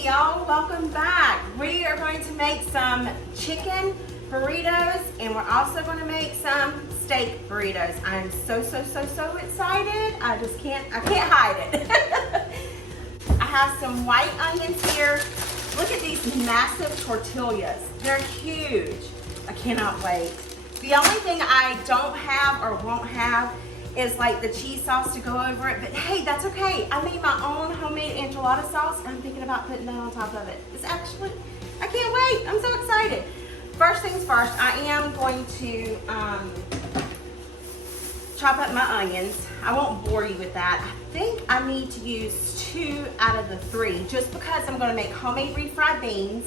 Hey y'all, welcome back. We are going to make some chicken burritos and we're also going to make some steak burritos. I'm so excited. I can't hide it. I have some white onions here. Look at these massive tortillas. They're huge. I cannot wait. The only thing I don't have or won't have is like the cheese sauce to go over it, but hey, that's okay. I made my own homemade enchilada sauce and I'm thinking about putting that on top of it. It's actually, I can't wait. I'm so excited. First things first, I am going to chop up my onions. I won't bore you with that. I think I need to use 2 out of the 3 just because I'm gonna make homemade refried beans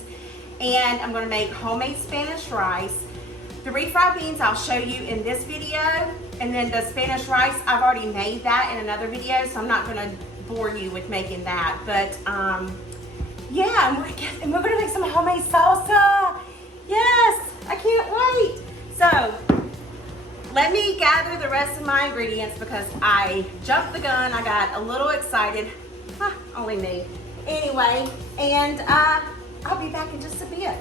and I'm gonna make homemade Spanish rice. The refried beans I'll show you in this video, and then the Spanish rice, I've already made that in another video, so I'm not gonna bore you with making that. But yeah, and we're gonna make some homemade salsa. Yes, I can't wait. So let me gather the rest of my ingredients because I jumped the gun. I got a little excited. Only me. Anyway, and I'll be back in just a bit.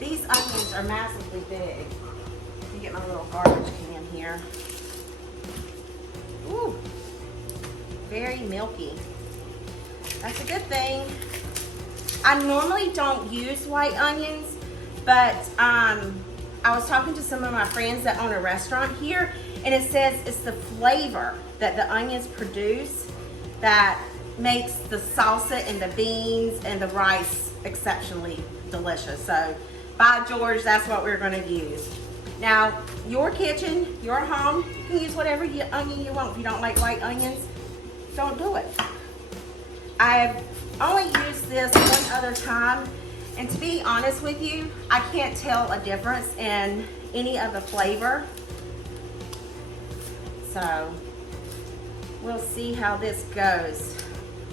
These onions are massively big. Let me get my little garbage can here. Ooh, very milky. That's a good thing. I normally don't use white onions, but I was talking to some of my friends that own a restaurant here, and it says it's the flavor that the onions produce that makes the salsa and the beans and the rice exceptionally delicious. So by George, that's what we're gonna use. Now, your kitchen, your home, you can use whatever onion you want. If you don't like white onions, don't do it. I've only used this one other time, and to be honest with you, I can't tell a difference in any of the flavor. So, we'll see how this goes.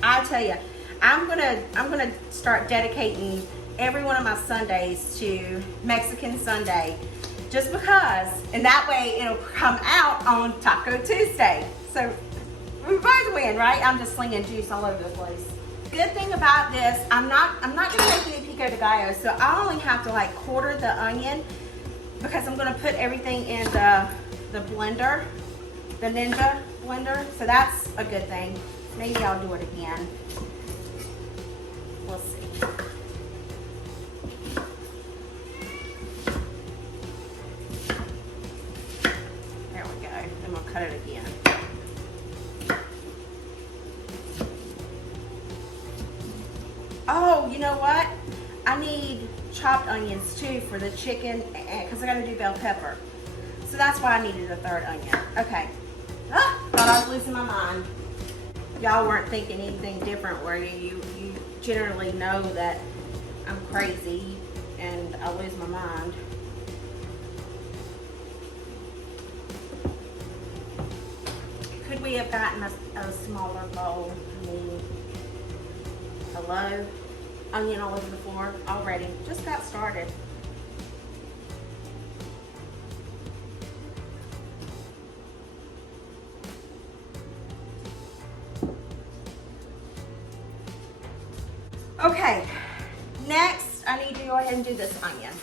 I tell you, I'm gonna start dedicating every one of my Sundays to Mexican Sunday, just because, and that way it'll come out on Taco Tuesday. So we both win, right? I'm just slinging juice all over the place. Good thing about this, I'm not gonna make any pico de gallo, so I only have to like quarter the onion because I'm gonna put everything in the blender, the Ninja blender. So that's a good thing. Maybe I'll do it again. We'll see. Cut it again. Oh, you know what? I need chopped onions too for the chicken because I gotta do bell pepper. So that's why I needed a 3rd onion. Okay. Thought I was losing my mind. Y'all weren't thinking anything different, were you? You generally know that I'm crazy and I lose my mind. Could we have gotten a smaller bowl? I mean, hello? Onion all over the floor already. Just got started. Okay, next I need to go ahead and do this onion.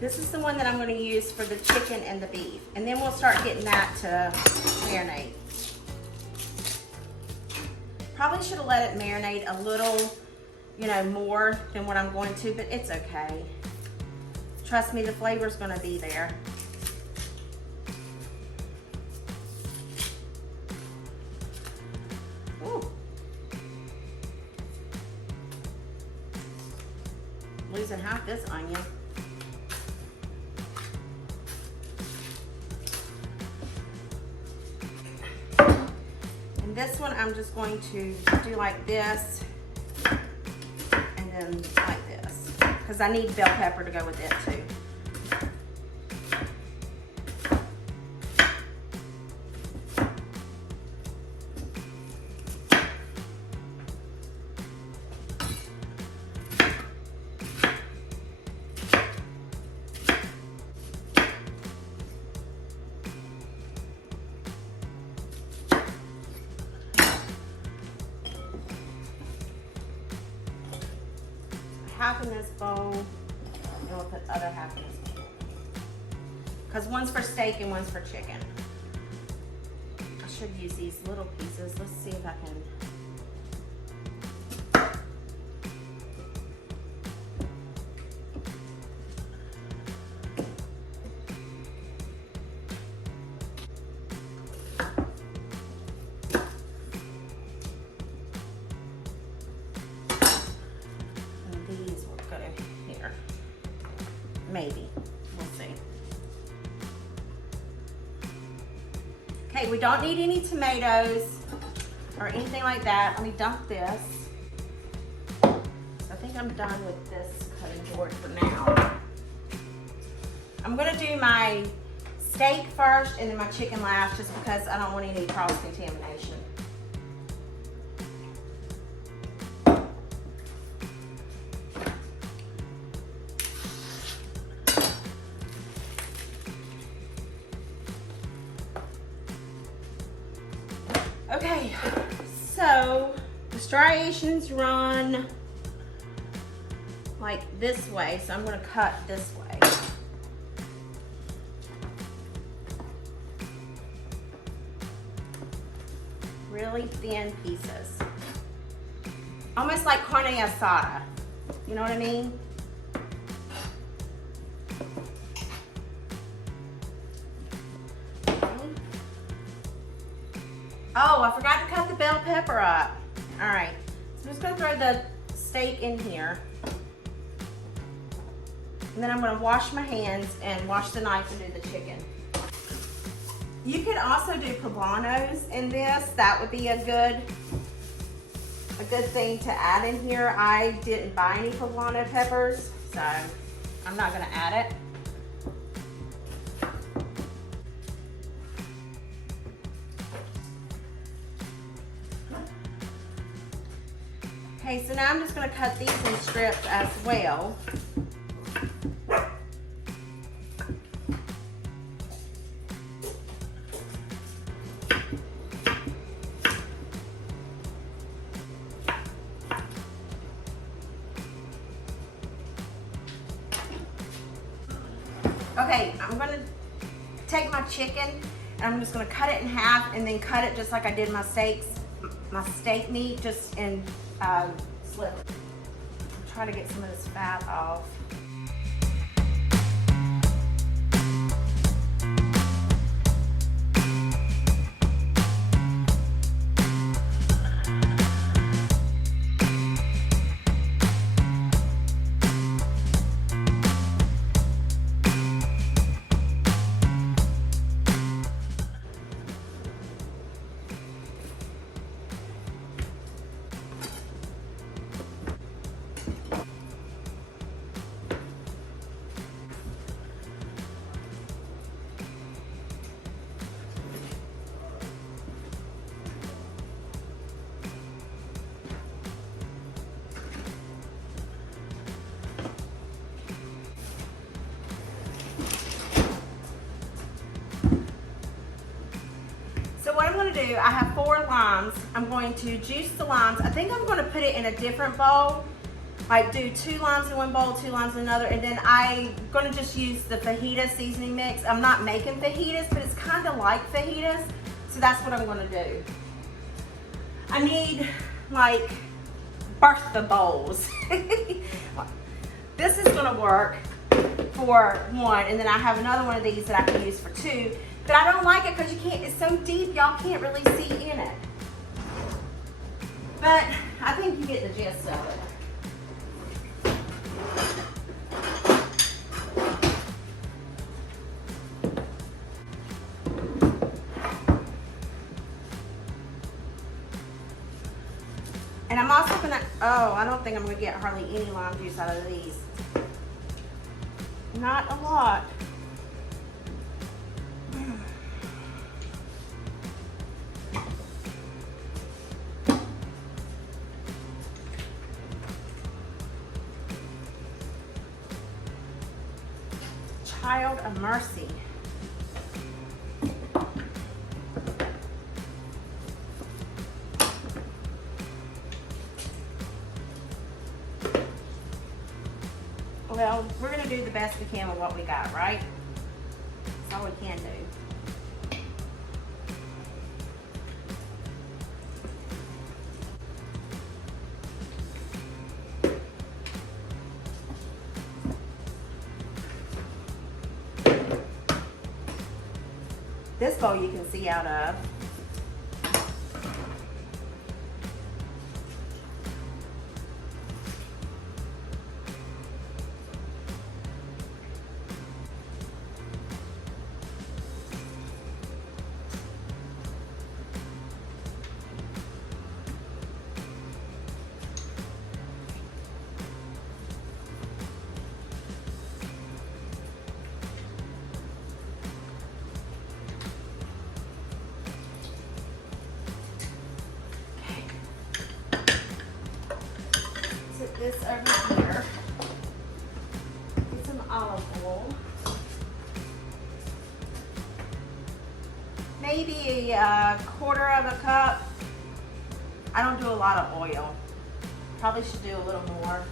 This is the one that I'm going to use for the chicken and the beef. And then we'll start getting that to marinate. Probably should have let it marinate a little, more than what I'm going to, but it's okay. Trust me, the flavor's going to be there. Ooh. Losing half this onion. This one I'm just going to do like this and then like this because I need bell pepper to go with it too. half in this bowl, and we'll put the other half in this bowl. Because one's for steak and one's for chicken. I should use these little pieces. Let's see if I can. Maybe. We'll see. Okay, we don't need any tomatoes or anything like that. Let me dump this. I think I'm done with this cutting board for now. I'm gonna do my steak first and then my chicken last, just because I don't want any cross-contamination. Okay, so the striations run like this way, so I'm going to cut this way. Really thin pieces. Almost like carne asada. You know what I mean? Oh, I forgot to cut the bell pepper up. All right, so I'm just gonna throw the steak in here. And then I'm gonna wash my hands and wash the knife and do the chicken. You could also do poblanos in this. That would be a good thing to add in here. I didn't buy any poblano peppers, so I'm not gonna add it. Okay, so now I'm just going to cut these in strips as well. Okay, I'm going to take my chicken and I'm just going to cut it in half and then cut it just like I did my steak meat, just in slip. Try to get some of this fat off. So what I'm going to do, I have 4 limes. I'm going to juice the limes. I think I'm going to put it in a different bowl, like do 2 limes in one bowl, 2 limes in another, and then I'm going to just use the fajita seasoning mix. I'm not making fajitas, but it's kind of like fajitas, so that's what I'm going to do. I need like birthday bowls. This is going to work for 1, and then I have another one of these that I can use for 2. But I don't like it because you can't, it's so deep, y'all can't really see in it. But I think you get the gist of it. And I'm also gonna, oh, I don't think I'm gonna get hardly any lime juice out of these. Not a lot. Child of mercy. we're gonna do the best we can with what we got, right? That's all we can do. This bowl you can see out of. This over here. Get some olive oil. Maybe a quarter of a cup. I don't do a lot of oil. Probably should do a little more.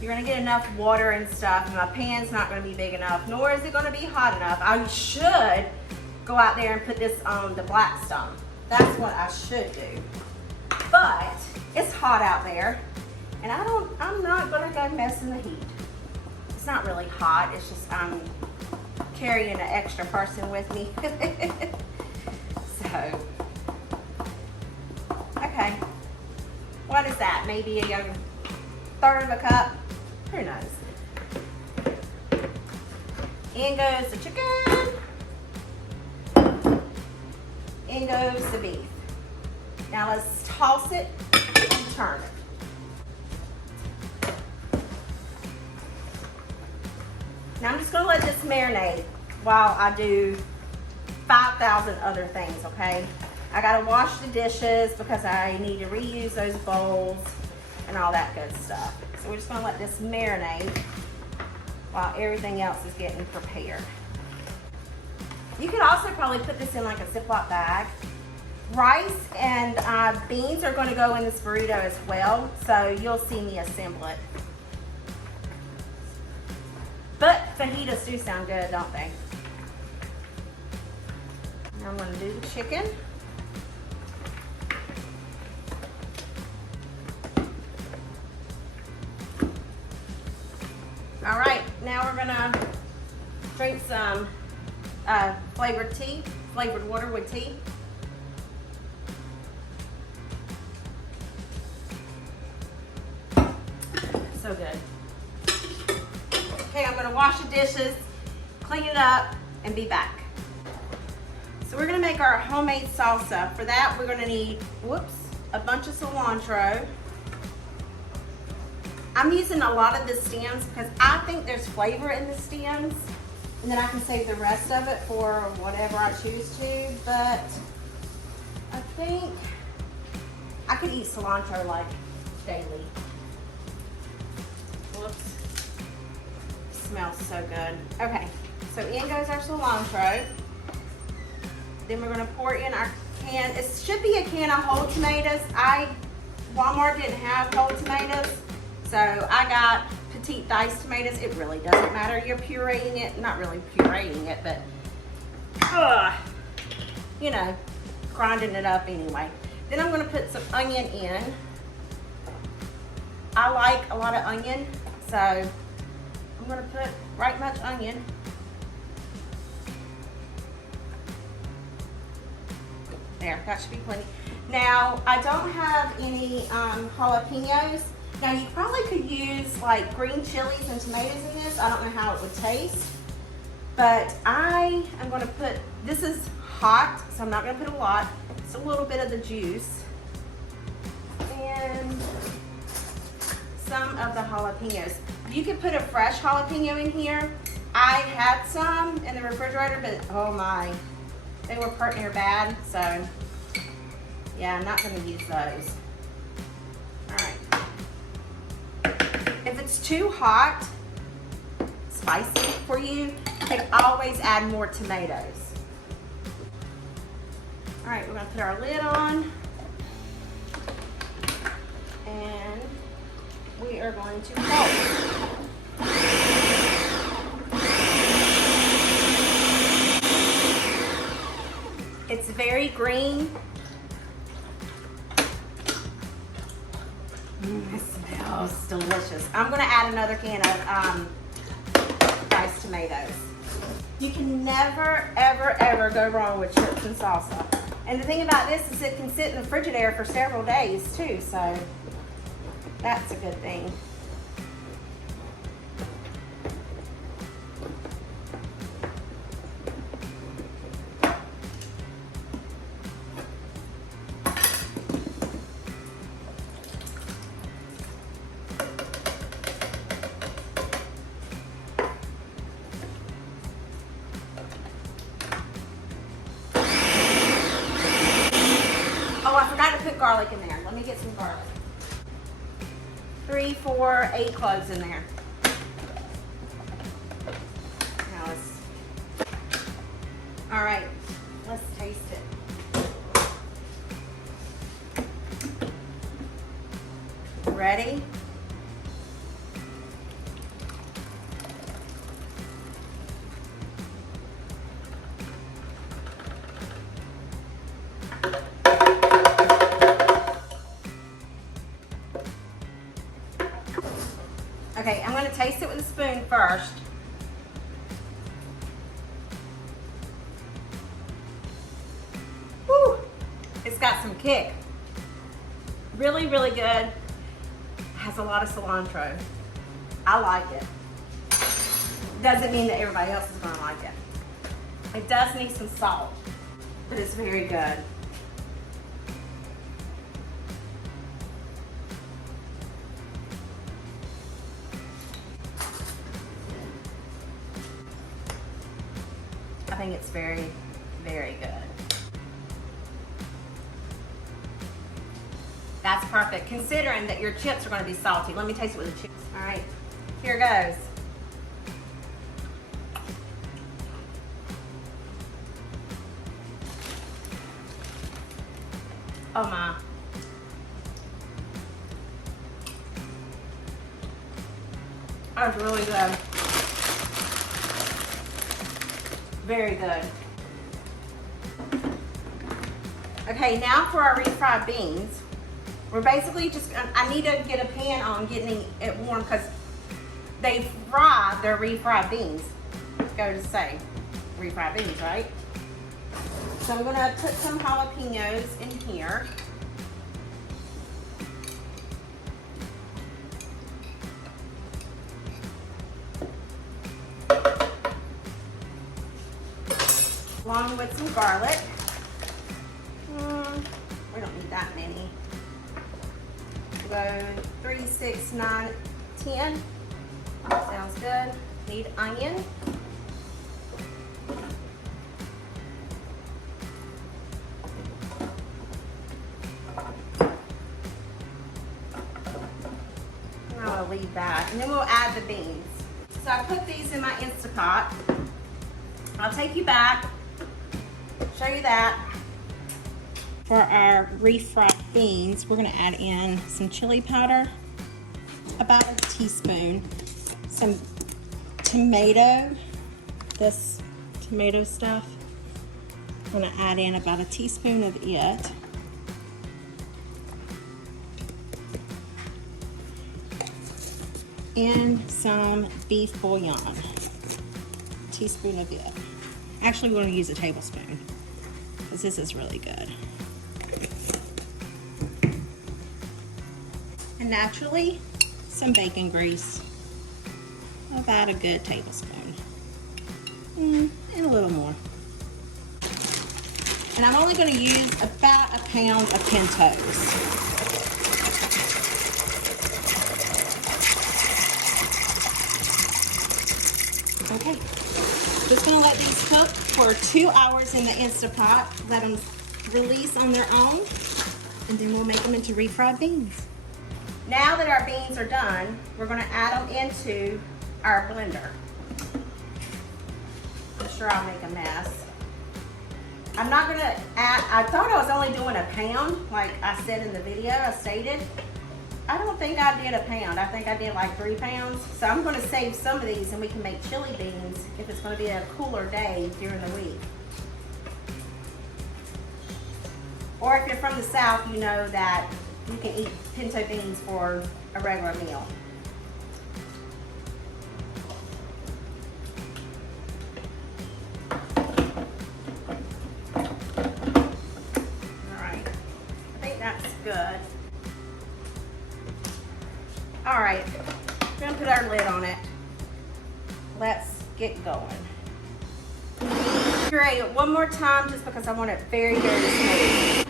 You're gonna get enough water and stuff, and my pan's not gonna be big enough, nor is it gonna be hot enough. I should go out there and put this on the Blackstone. That's what I should do. But it's hot out there, and I'm not gonna go mess in the heat. It's not really hot, it's just I'm carrying an extra person with me. So, okay. What is that? Maybe a third of a cup? Who knows? In goes the chicken. In goes the beef. Now let's toss it and turn it. Now I'm just gonna let this marinate while I do 5,000 other things, okay? I gotta wash the dishes because I need to reuse those bowls and all that good stuff. So we're just gonna let this marinate while everything else is getting prepared. You could also probably put this in like a Ziploc bag. Rice and beans are going to go in this burrito as well, so you'll see me assemble it. But fajitas do sound good, don't they? Now I'm going to do the chicken. All right, now we're going to drink some flavored water with tea. So good. Okay, I'm gonna wash the dishes, clean it up, and be back. So we're gonna make our homemade salsa. For that, we're gonna need, a bunch of cilantro. I'm using a lot of the stems because I think there's flavor in the stems. And then I can save the rest of it for whatever I choose to, but I think I could eat cilantro like daily. Whoops. Smells so good. Okay, so in goes our cilantro. Then we're gonna pour in our can. It should be a can of whole tomatoes. Walmart didn't have whole tomatoes, so I got petite diced tomatoes. It really doesn't matter. You're pureeing it, not really pureeing it, but you know, grinding it up anyway. Then I'm gonna put some onion in. I like a lot of onion, so I'm gonna put right much onion. There, that should be plenty. Now, I don't have any jalapenos. Now, you probably could use like green chilies and tomatoes in this. I don't know how it would taste, but I am gonna put, this is hot, so I'm not gonna put a lot. It's a little bit of the juice. And some of the jalapenos. You could put a fresh jalapeno in here. I had some in the refrigerator, but oh my, they were partner bad, so yeah, I'm not gonna use those. All right. If it's too hot, spicy for you, you can always add more tomatoes. All right, we're gonna put our lid on. are going to cook. It's very green. It smells delicious. I'm gonna add another can of diced tomatoes. You can never, ever, ever go wrong with chips and salsa. And the thing about this is it can sit in the Frigidaire for several days too, so that's a good thing. Oh, I forgot to put garlic in there. Let me get some garlic. 3, 4, 8 cloves in there. Now all right, let's taste it. Ready? Okay, I'm going to taste it with a spoon first. Woo! It's got some kick. Really, really good. Has a lot of cilantro. I like it. Doesn't mean that everybody else is going to like it. It does need some salt, but it's very good. I think it's very, very good. That's perfect, considering that your chips are going to be salty. Let me taste it with the chips. All right, here goes. Oh my. That's really good. Very good. Okay, now for our refried beans. We're basically just, I need to get a pan on getting it warm because they fry their refried beans. Go to say, refried beans, right? So I'm gonna put some jalapenos in here. Along with some garlic. We don't need that many. We'll go 3, 6, 9, 10. Sounds good. Need onion. I'll leave that. And then we'll add the beans. So I put these in my Instapot. I'll take you back, show you that. For our refried beans, we're gonna add in some chili powder, about a teaspoon, some tomato, this tomato stuff. I'm gonna add in about a teaspoon of it. And some beef bouillon, a teaspoon of it. Actually, we're gonna use a tablespoon because this is really good. And naturally, some bacon grease, about a good tablespoon, and a little more. And I'm only gonna use about a pound of pintos. Okay, just gonna let these cook for 2 hours in the Instapot, let them release on their own, and then we'll make them into refried beans. Now that our beans are done, we're gonna add them into our blender. I'm sure I'll make a mess. I'm not gonna add, I thought I was only doing a pound, like I said in the video, I stated, I don't think I did a pound. I think I did like 3 pounds. So I'm going to save some of these and we can make chili beans if it's going to be a cooler day during the week. Or if you're from the South, you know that you can eat pinto beans for a regular meal. Alright, I think that's good. Alright, we're going to put our lid on it. Let's get going. Puree it one more time just because I want it very, very smooth.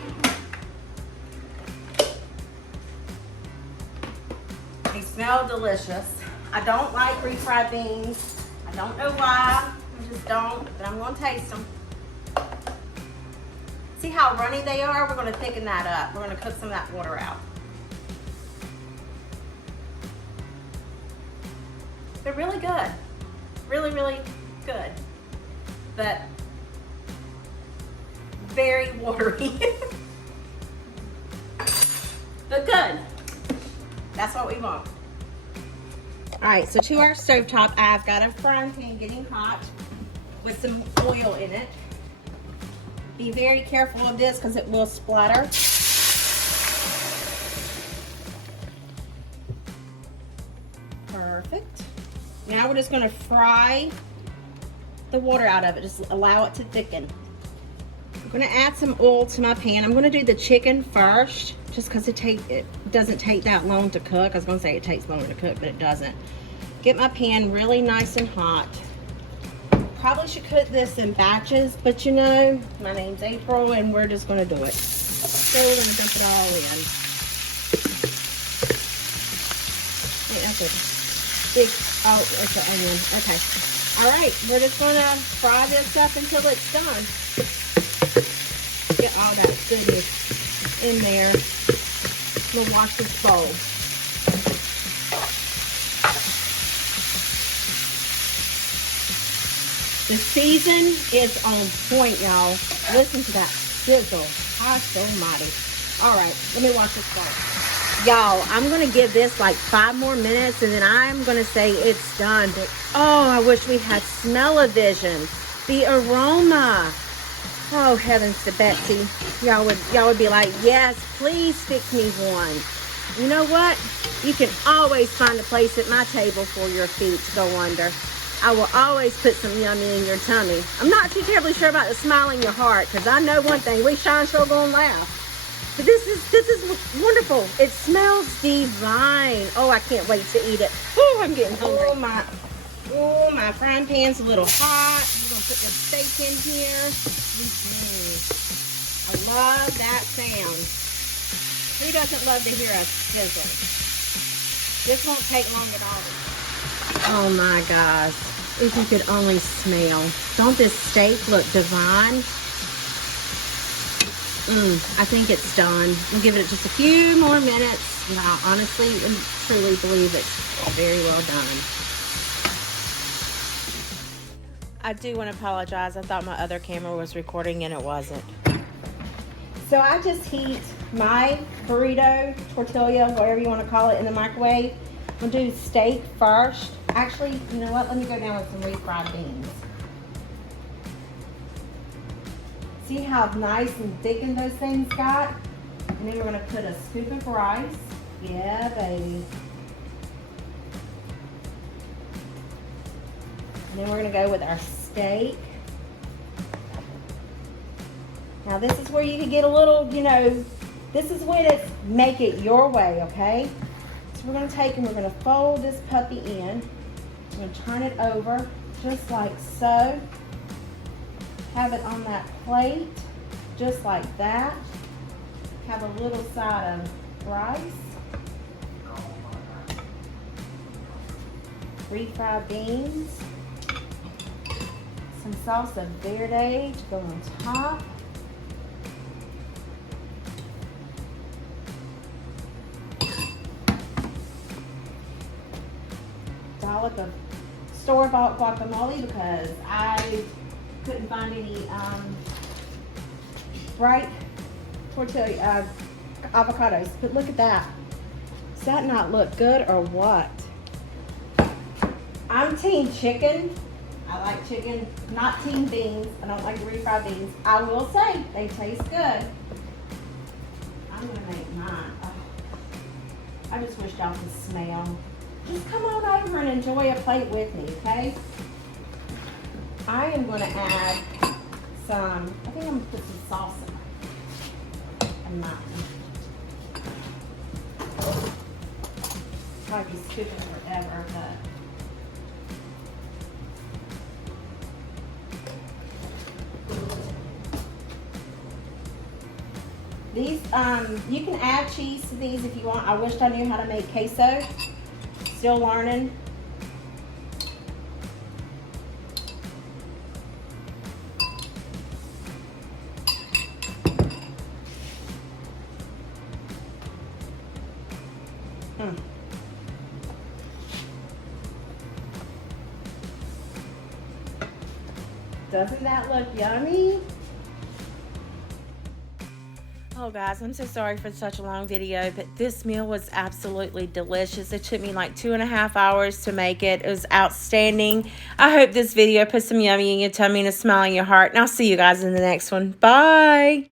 They smell delicious. I don't like refried beans. I don't know why. I just don't, but I'm going to taste them. See how runny they are? We're going to thicken that up. We're going to cook some of that water out. They're really good. Really, really good. But very watery. But good. That's what we want. Alright, so to our stovetop, I've got a frying pan getting hot with some oil in it. Be very careful of this because it will splatter. Perfect. Now we're just going to fry the water out of it. Just allow it to thicken. I'm going to add some oil to my pan. I'm going to do the chicken first just because it doesn't take that long to cook. I was going to say it takes longer to cook, but it doesn't. Get my pan really nice and hot. Probably should cook this in batches, but you know, my name's April and we're just going to do it. So we're going to dump it all in. Wait, that's a big, oh, it's an onion. Okay. All right, we're just going to fry this up until it's done. Get all that goodness in there. We'll wash this bowl. The season is on point, y'all. Listen to that sizzle. Gosh almighty. All right, let me wash this bowl. Y'all, I'm going to give this like 5 more minutes and then I'm going to say it's done. But, oh, I wish we had smell-o-vision. The aroma. Oh, heavens to Betsy. Y'all would be like, yes, please fix me one. You know what? You can always find a place at my table for your feet to go under. I will always put some yummy in your tummy. I'm not too terribly sure about the smile in your heart because I know one thing. We sure gonna laugh. But this is wonderful. It smells divine. Oh, I can't wait to eat it. Oh, I'm getting hungry. Oh, my frying pan's a little hot. We're gonna put the steak in here. I love that sound. Who doesn't love to hear us sizzle? This won't take long at all. Oh my gosh. If you could only smell. Don't this steak look divine? I think it's done. We'll give it just a few more minutes. And I honestly and truly believe it's very well done. I do want to apologize. I thought my other camera was recording and it wasn't. So I just heat my burrito, tortilla, whatever you want to call it, in the microwave. We'll do steak first. Actually, you know what? Let me go down with some refried beans. See how nice and thickened those things got? And then we're going to put a scoop of rice. Yeah, baby. And then we're going to go with our steak. Now this is where you can get a little, you know, this is when it's make it your way, okay? So we're going to take and we're going to fold this puppy in. I'm going to turn it over just like so. Have it on that plate just like that. Have a little side of rice. Refried beans. Some salsa verde to go on top. Dollop of store-bought guacamole because I couldn't find any bright tortilla avocados. But look at that. Does that not look good or what? I'm team chicken. I like chicken, not team beans. I don't like refried beans. I will say they taste good. I'm gonna make mine. Oh, I just wish y'all could smell. Just come on over and enjoy a plate with me, okay? I am gonna add some, I think I'm gonna put some salsa in mine. Probably be scooping forever, but these, you can add cheese to these if you want. I wish I knew how to make queso. Still learning. Doesn't that look yummy? Oh guys, I'm so sorry for such a long video, but this meal was absolutely delicious. It took me like 2.5 hours to make it. It was outstanding. I hope this video put some yummy in your tummy and a smile in your heart, and I'll see you guys in the next one. Bye!